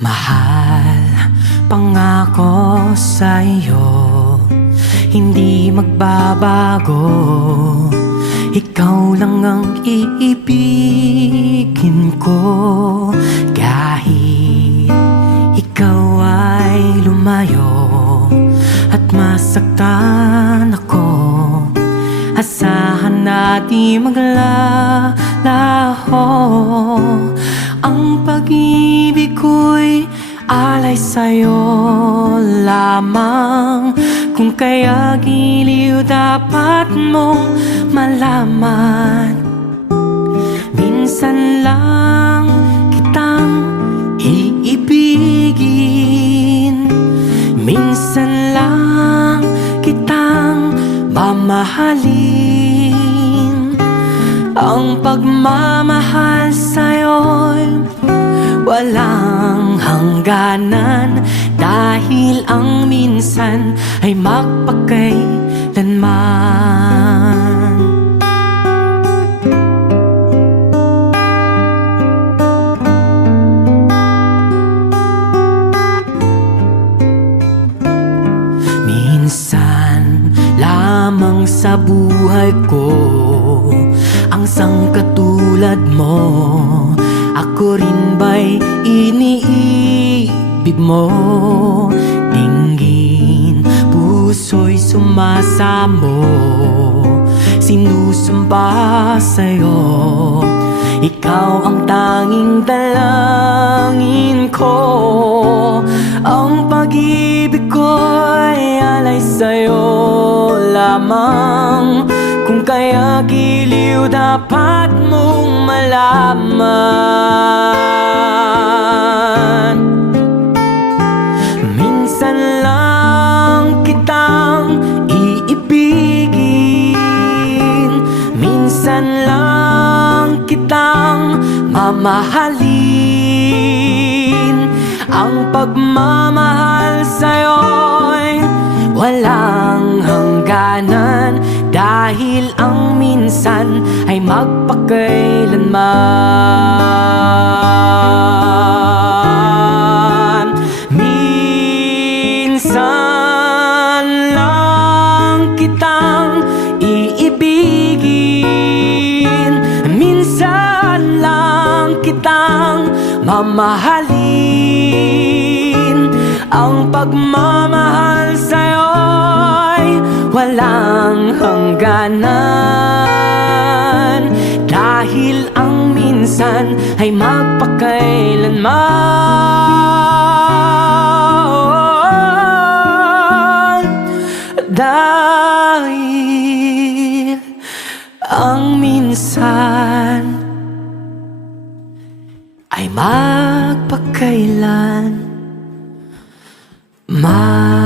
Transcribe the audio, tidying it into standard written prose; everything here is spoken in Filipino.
Mahal, pangako sa'yo, hindi magbabago. Ikaw lang ang iibigin ko. Kahit ikaw ay lumayo at masaktan ako, asahan na di maglalaho. Ang pag-ibig ko'y alay sa'yo lamang. Kung kaya giliw dapat mong malaman, minsan lang kitang iibigin, minsan lang kitang mamahalin. Ang pagmamahal sa'yo'y walang hangganan, dahil ang minsan ay magpakailanman. Minsan lamang sa buhay ko ang sangkatulad mo. Ako rin ba'y iniibig mo? Dinggin, puso'y sumasamo, sinusumpa sa'yo. Ikaw ang tanging dalangin ko. Ang pag-ibig ko'y alay sa'yo lamang. Kung kaya giliw dapat mong malaman, minsan lang kitang iibigin, minsan lang kitang mamahalin. Ang pagmamahal sa'yo'y walang hangganan, dahil ang minsan ay magpakailanman. Minsan lang kitang iibigin, minsan lang kitang mamahalin. Ang pagmamahal sa'yo'y walang hangganan, dahil ang minsan ay magpakailanman. Dahil ang minsan ay magpakailanman.